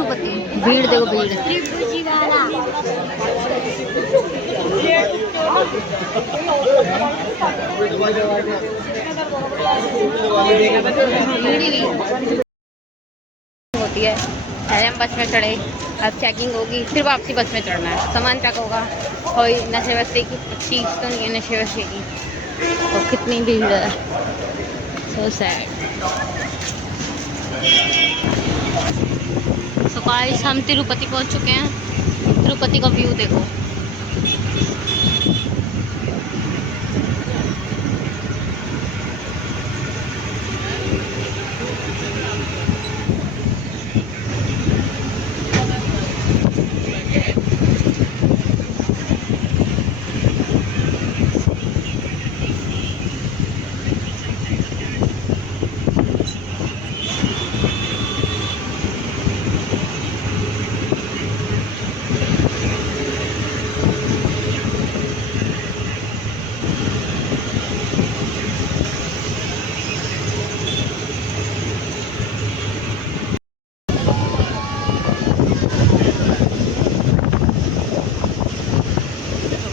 तिरुपति। भीड़ देखो भीड़। होती है। हम बस में चढ़े, अब चेकिंग होगी, फिर वापसी बस में चढ़ना है, सामान चेक होगा। कोई नशे वस्ते की चीज़ तो नहीं है नशे वस्ते की। तो कितनी भीड़ है, सो सैड। तो गाइस हम तिरुपति पहुंच चुके हैं। तिरुपति का व्यू देखो।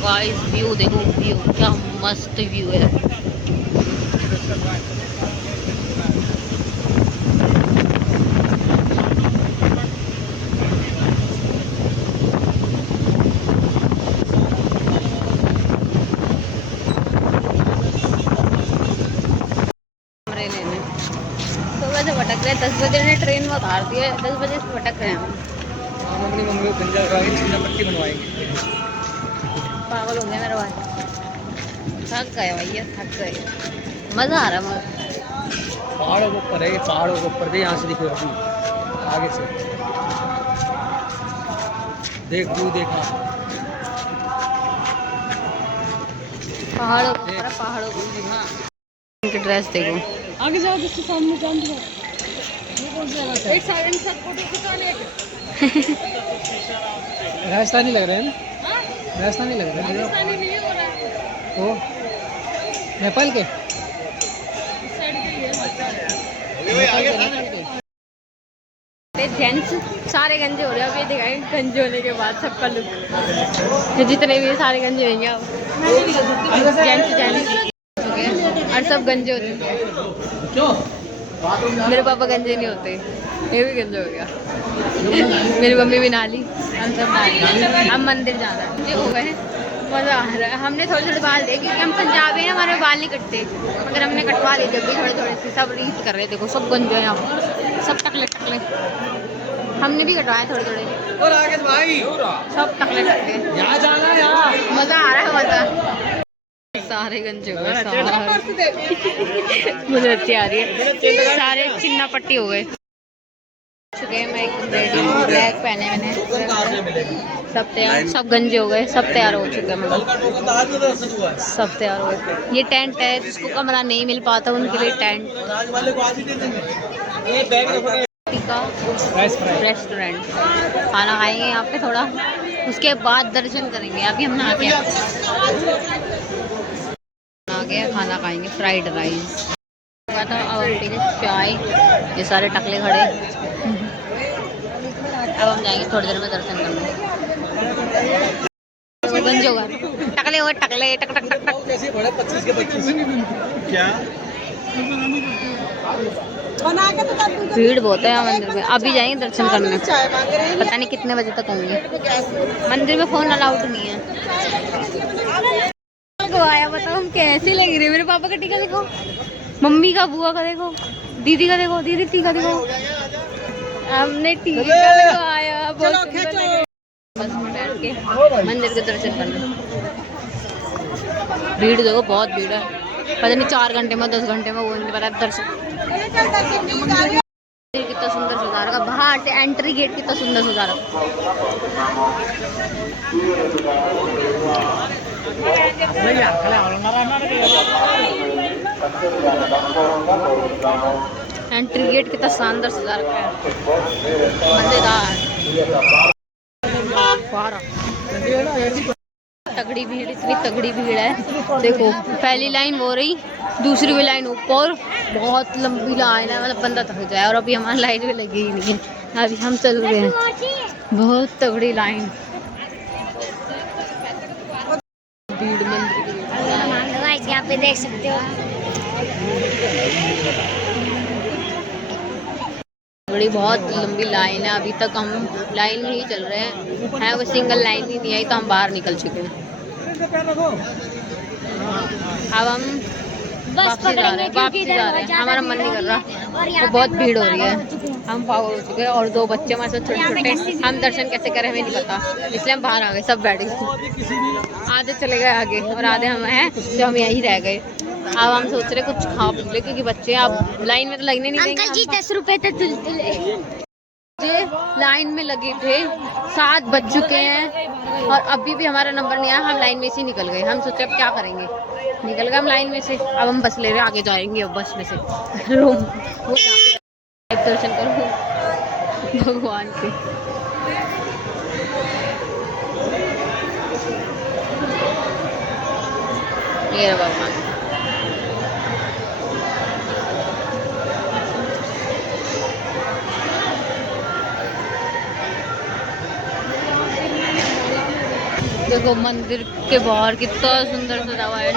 गाइस व्यू देखो, व्यू क्या मस्त व्यू है। सुबह से भटक रहे, 10 बजे ने ट्रेन में उतार दिया, 10 बजे से भटक रहे हैं हम। अपनी मम्मी को गंजा लगा के चिन्ना पट्टी बनवाएंगे। पागल हो गया मेरा भाई, थक गए भैया, थक गए। मज़ा आ रहा है मस्त। पहाड़ों के ऊपर है, पहाड़ों के ऊपर दे, यहाँ से दिखो अभी आगे से देख, व्यू देखा। पहाड़ों के ऊपर, पहाड़ों के ऊपर। हाँ, उनकी ड्रेस देखो। आगे जाओ, जिसके सामने जान दो। ये कौन सा जगह है? एक साइड से फोटो खिंचा ले। राजस्थानी लग रहे हैं ना? हां, राजस्थानी लग रहे हैं। राजस्थानी नहीं हो रहा है। ओ नेपाल के, इस साइड के लिए नेपाल के। जेंट्स सारे गंजे हो रहे हैं। अब ये दिखाएंगे गंजे होने के बाद सबका लुक। जितने भी सारे गंजे होंगे अब, जेंट्स और सब गंजे हो चुके हैं। क्यों? मेरे पापा गंजे नहीं होते, ये भी गंजे हो गया। मेरी मम्मी भी नाली, हम सब नाली। हम मंदिर जाना है, ये हो गए। मज़ा आ रहा है। हमने थोड़े थोड़े बाल देखे, क्योंकि हम पंजाबी हैं, हमारे बाल नहीं कटते, मगर हमने कटवा लिए जब भी थोड़े थोड़े से। सब रीत कर रहे, देखो सब गंजे हैं यहाँ पर, सब टकले टकले। हमने भी कटवाए थोड़े थोड़े। और आगे भाई सब टकले टकले। यहाँ जाना है, यहाँ मज़ा आ रहा है, मज़ा। सारे गंजे हो गए, मुझे अच्छी आ रही है। सारे चिन्ना पट्टी हो गए चुके। मैं एक ब्लैक पहने मैंने, सब तैयार, सब गंजे हो गए, सब तैयार हो चुके हैं। मतलब सब तैयार हो गए। ये टेंट है, जिसको कमरा नहीं मिल पाता उनके लिए टेंट का रेस्टोरेंट। खाना खाएंगे यहाँ पे थोड़ा, उसके बाद दर्शन करेंगे। अभी हम नहा के खाना खाएंगे, फ्राइड राइस। अब हम पीने चाय, ये सारे टकले खड़े। अब हम जाएंगे थोड़ी देर में दर्शन करने। गंजे होगा, टकले हो टकले, टक टक टक टक। कैसे बड़ा 25 के 25 क्या भीड़ बहुत है यहाँ मंदिर में। अभी जाएंगे दर्शन करने, पता नहीं कितने बजे तक होंगे। मंदिर में फ़ोन अलाउड नहीं है। आया बताओ हम कैसे लग रहे। मेरे पापा का टीका देखो, मम्मी का, बुआ का देखो, दीदी का देखो, दीदी टीका देखो। हमने टीका लगवाया, बहुत बस में बैठ के मंदिर के दर्शन करना। भीड़ देखो, बहुत भीड़ है। पता नहीं 4 घंटे में 10 घंटे में वो नहीं पता दर्शन। कितना सुंदर सजा रखा, बाहर से एंट्री गेट कितना सुंदर सजा रखा। एंट्री गेट कितना शानदार सजा रखा है, मजेदार। तगड़ी भीड़, इतनी तगड़ी भीड़ है। देखो पहली लाइन हो रही, दूसरी भी लाइन ऊपर, बहुत लंबी लाइन है। मतलब बंदा थक जाए। और अभी हमारी लाइन भी लगी ही नहीं है, अभी हम चल रहे हैं, बहुत तगड़ी लाइन, भीड़ मंदिर की। यहाँ पे देख सकते हो बड़ी बहुत लंबी लाइन है। अभी तक हम लाइन में ही चल रहे हैं, वो सिंगल लाइन ही नहीं आई तो हम बाहर निकल चुके हैं। अब हम वापसी जा रहे हैं, हमारा मन नहीं कर रहा, तो बहुत भीड़ हो रही है, हम पागल हो चुके हैं। और 2 बच्चे हमारे साथ छोटे छोटे, हम दर्शन कैसे करें हमें नहीं पता, इसलिए हम बाहर आ गए, सब बैठे, आधे चले गए आगे और आधे हम हैं जो हम यहीं रह गए। अब हम सोच रहे कुछ खा पी ले, क्योंकि बच्चे अब लाइन में तो लगने नहीं देंगे। अंकल जी 10 रुपए तो तुलतुले लाइन में लगे थे, 7 बज चुके हैं और अभी भी हमारा नंबर नहीं आया। हम लाइन में से निकल गए, हम सोचे अब क्या करेंगे, निकल गए हम लाइन में से। अब हम बस ले रहे हैं, आगे जाएंगे अब बस में से रूम, वो जहाँ पे दर्शन करूँ भगवान के। ये भगवान, देखो मंदिर के बाहर कितना सुंदर सजा हुआ है।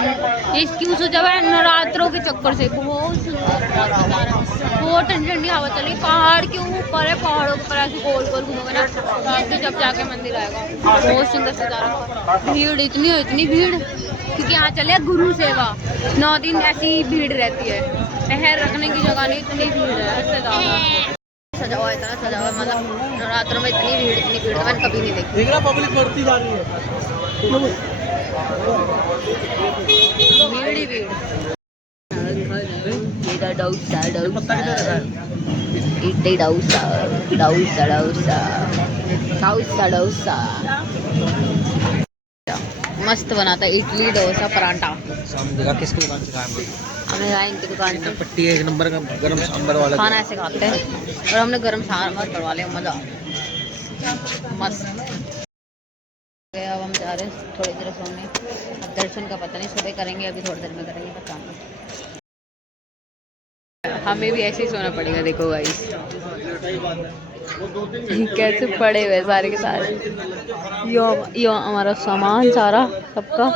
ये क्यों सजा हुआ है? नवरात्रों के चक्कर से बहुत सुंदर, बहुत ठंडी ठंडी हवा चल रही, पहाड़ के ऊपर है, पहाड़ों के ऊपर ऐसे गोल गोल घूमोगे ना तो जब जाके मंदिर आएगा। बहुत सुंदर सजा रहा, भीड़ इतनी भीड़, क्योंकि यहाँ चले गुरु सेवा, 9 दिन ऐसी भीड़ रहती है, पैर रखने की जगह नहीं, इतनी भीड़ है, इससे ज़्यादा सजा हुआ है, इतना सजा हुआ है, मतलब नवरात्रों में इतनी भीड़ तो मैंने कभी नहीं देखी। पब्लिक बढ़ती जा रही है, भीड़ ही भीड़। मस्त बनाता है इडली, डोसा, पराठा। किसकी दुकान से खाएंगे? हमें इनकी दुकान से पट्टी 1 नंबर का गरम सांभर वाला खाना ऐसे खाते हैं, और हमने गरम सांभर करवा लिया, मजा मस्त। अब हम जा रहे हैं थोड़ी देर सोने, अब दर्शन का पता नहीं, सुबह करेंगे अभी थोड़ी देर में करेंगे, पता नहीं। हमें भी ऐसे ही सोना पड़ेगा। देखो गाइस कैसे पड़े हुए सारे के सारे, यो हमारा सामान सारा सबका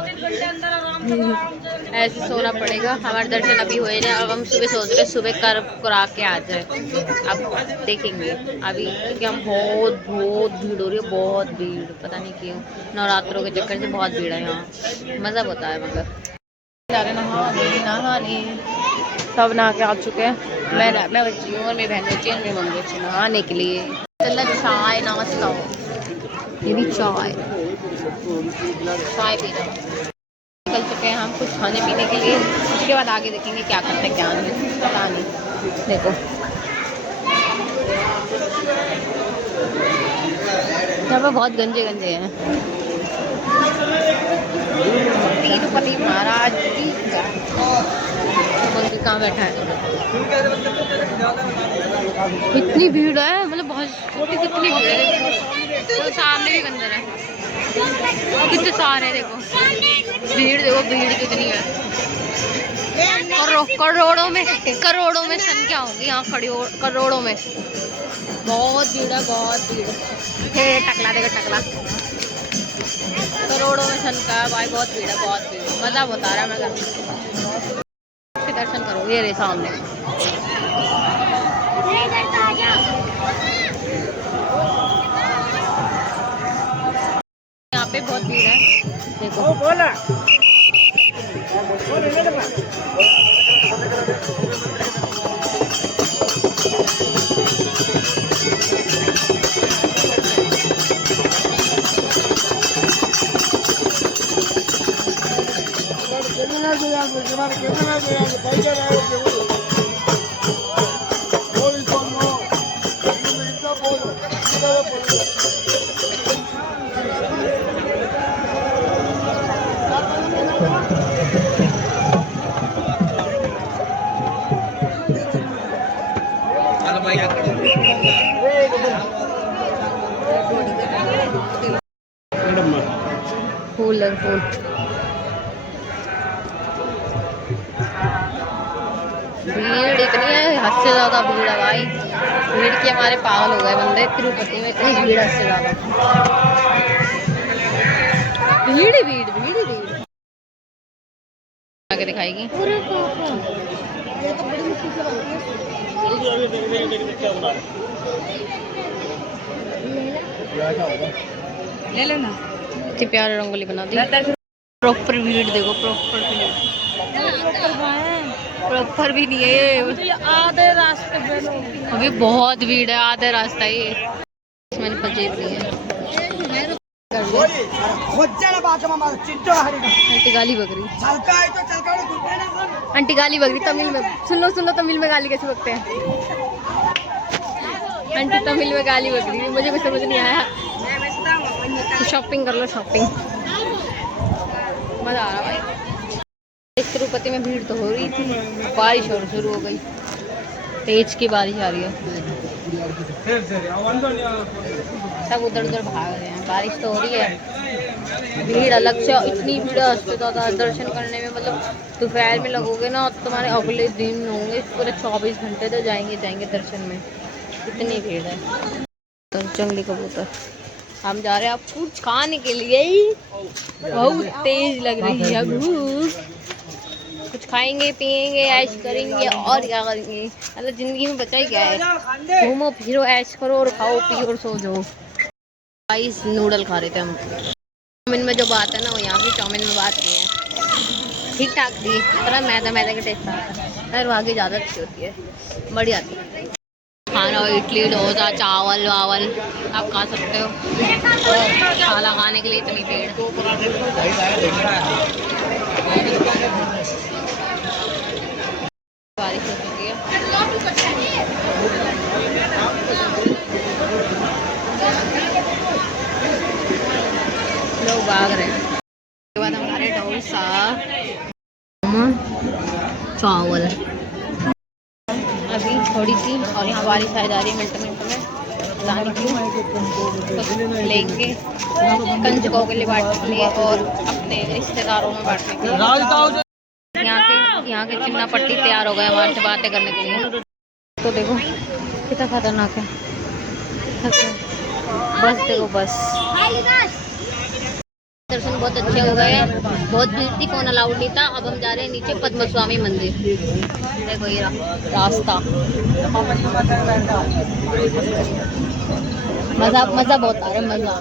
ऐसे सोना पड़ेगा। हमारे दर्शन अभी हुए ना, अब हम सुबह सोच रहे सुबह कर करा के आ जाए, अब देखेंगे अभी, क्योंकि हम बहुत भीड़ हो रही है, बहुत भीड़, पता नहीं क्यों, नवरात्रों के चक्कर से बहुत भीड़ है यहाँ, मज़ा होता है। मगर जा रहे नहाने, सब नहा के आ चुके हैं, मैं बच्ची हूँ और मेरी बहन बच्ची है, मेरी मम्मी बच्ची नहाने के लिए। चल चाय नाश्ता, ये भी चाय पी रहा। निकल चुके हैं हम कुछ खाने पीने के लिए, उसके बाद आगे देखेंगे क्या करते हैं क्या नहीं, पता नहीं। देखो यहाँ पे बहुत गंजे हैं। तिरुपति महाराज जी का मंदिर कहाँ बैठा है, इतनी भीड़ है, मतलब बहुत कितनी भीड़ है। तो सामने भी मंदिर है, कितने सारे, देखो भीड़, देखो भीड़ कितनी है, करोड़ों में संख्या होगी यहाँ खड़ी हो, करोड़ों में, बहुत भीड़ है, बहुत भीड़। टकला देखो टकला, करोड़ों में संख्या भाई, बहुत भीड़ है, बहुत भीड़, मजा बता रहा है। मैं दर्शन करो, ये रहे सामने, यहाँ पे बहुत भीड़ है, देखो बोला। फूल भीड़ इतनी है, हद से ज्यादा भीड़ है भाई। भीड़ की हमारे पागल हो गए बंदे। तिरुपति में इतनी भीड़ है, इससे ज़्यादा भीड़ ही भीड़, भीड़ ही भीड़। आगे दिखाएगी। ले लेना। इतनी प्यारी रंगोली बना दी। प्रॉपर भीड़ देखो, प्रॉपर भीड़। प्रॉपर भी नहीं है ये, आधे रास्ते पे लोग। अभी बहुत भीड़ है, आधे रास्ता ही है। मैंने पंजेब ली है। आंटी गाली बक रही, आंटी गाली बक रही तमिल में। सुन लो तमिल में गाली कैसे बकते हैं। आंटी तमिल में गाली बक रही, मुझे कुछ समझ नहीं आया। तो शॉपिंग कर लो, शॉपिंग। मज़ा आ रहा भाई। तिरुपति में भीड़ तो हो रही थी, बारिश और शुरू हो गई। तेज की बारिश आ रही है, सब उधर उधर भाग रहे हैं। बारिश तो हो रही है, भीड़ अलग से इतनी भीड़ है उससे ज़्यादा। दर्शन करने में मतलब दोपहर में लगोगे ना, तुम्हारे अगले दिन होंगे पूरे 24 घंटे तो जाएंगे दर्शन में, इतनी भीड़ है। तो जंगली कबूतर, हम जा रहे हैं अब कुछ खाने के लिए। बहुत तेज लग रही है भूख। कुछ खाएंगे पिएंगे ऐश करेंगे और क्या करेंगे। मतलब जिंदगी में बचा ही क्या है, घूमो फिरो ऐश करो और खाओ पियो और सो जाओ। गाइस नूडल खा रहे थे हम। चाउमीन में जो बात है ना, वो यहाँ की चाउमीन में बात नहीं है। ठीक ठाक थी, थोड़ा मैदा के टेस्ट आता है, पर वहाँ की ज़्यादा अच्छी होती है, बढ़िया थी। खाना इडली डोसा चावल वावल आप खा सकते हो। खाना खाने के लिए इतनी भीड़। बारिश हो चुकी है, लोग भाग रहे हैं। उसके बाद हमारे डोसा चावल अभी थोड़ी सी, और यहाँ बारिश आ जा रही है मिनट में। तो लेंगे कंजकों के लिए बांटने के लिए और अपने रिश्तेदारों में बांटने के लिए। यहाँ के चिन्ना पट्टी तैयार हो गए हमारे से बातें करने के लिए। तो देखो कितना खतरनाक है, बस देखो बस। दर्शन बहुत अच्छे हो गए हैं, बहुत भीड़ थी, फोन अलाउड नहीं था। अब हम जा रहे हैं नीचे पद्म स्वामी मंदिर। देखो ये रास्ता, मज़ा बहुत आ रहा है, मज़ा।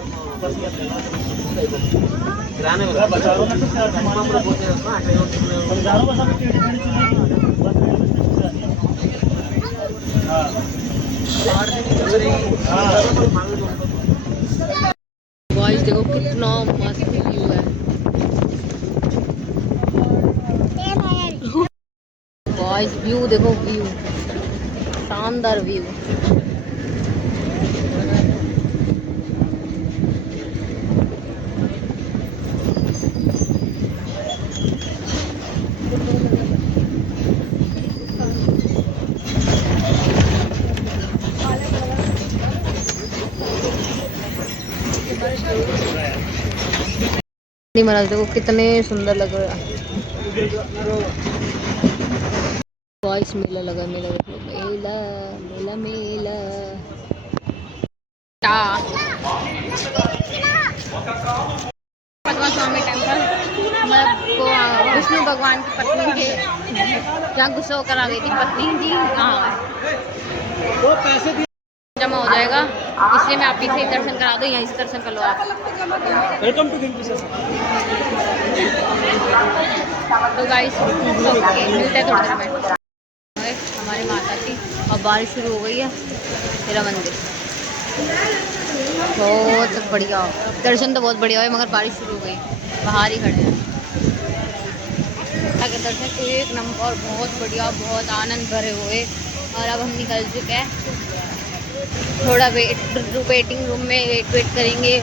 गाइस देखो कितना मस्त व्यू है। गाइस व्यू देखो, व्यू शानदार व्यू। महाराज देखो कितने सुंदर लग रहा है। गाइस मेला लगा, मेला मेला मेला मेला। पद्मा स्वामी टेम्पल, मतलब विष्णु भगवान की पत्नी के जहाँ गुस्सा होकर आ गई थी पत्नी जी, वो पैसे जमा हो जाएगा, इसलिए मैं आप ही से दर्शन करा दूँ। यहीं से दर्शन कर लो आप। वेलकम टू तो गाइस मिलते हैं थोड़ी देर में। हमारी माता की अब बारिश शुरू हो गई है। मेरा मंदिर बहुत बढ़िया, दर्शन तो बहुत बढ़िया हुए, मगर बारिश शुरू हो गई, बाहर ही खड़े हैं। अगर दर्शन एक नंबर बहुत बढ़िया, बहुत आनंद भरे हुए। और अब हम निकल चुके हैं, थोड़ा वेटिंग रूम में वेट करेंगे,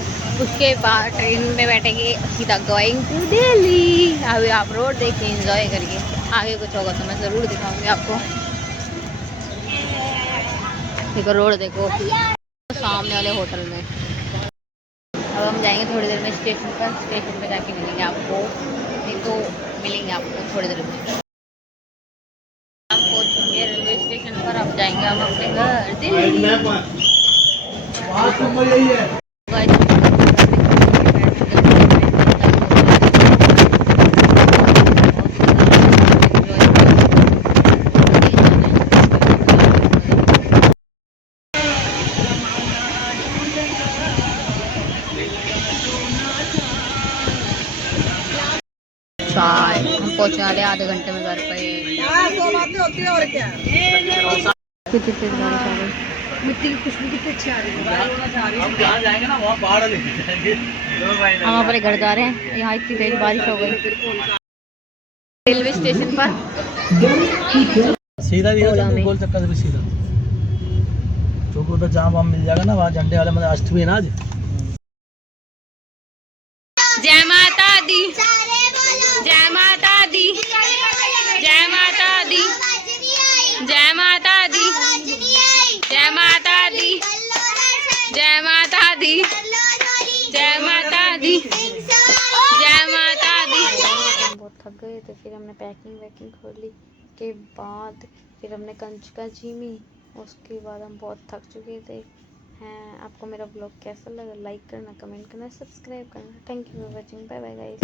उसके बाद ट्रेन में बैठेंगे सीधा गोइंग टू दिल्ली। अभी आप रोड देखिए, एंजॉय करिए, आगे कुछ होगा तो मैं ज़रूर दिखाऊंगी आपको। देखो रोड देखो, सामने वाले होटल में। अब हम जाएंगे थोड़ी देर में स्टेशन पर, स्टेशन पे जाके मिलेंगे आपको, नहीं तो मिलेंगे आपको थोड़ी देर में। हम पहुँच चुके हैं रेलवे स्टेशन पर, अब जाएंगे हम अपने घर। चाय हम पहुंचने वाले आधे घंटे में घर पे। कितनी तेज बारिश आ रही, मिट्टी की खुशबू कितनी अच्छी आ रही है। हम जहाँ जाएंगे ना वहाँ पहाड़ लेके जाएंगे। हम अपने घर जा रहे हैं, यहाँ इतनी तेज बारिश हो गई। रेलवे स्टेशन पर सीधा दिया ओला में। गोल चक्कर से सीधा, चौक उधर जहाँ वहाँ मिल जाएगा ना, वहाँ झंडे वाले मतलब अष्टमी है ना आज। जय माता दी, जय माता दी, जय माता दी, जय माता दी, जय माता दी, जय माता दी, जय माता दी, जय माता दी। बहुत थक गए थे, फिर हमने पैकिंग खोली के बाद फिर हमने कंचका झीमी। उसके बाद हम बहुत थक चुके थे हैं। आपको मेरा ब्लॉग कैसा लगा, लाइक करना, कमेंट करना, सब्सक्राइब करना। Thank you for watching, bye bye guys.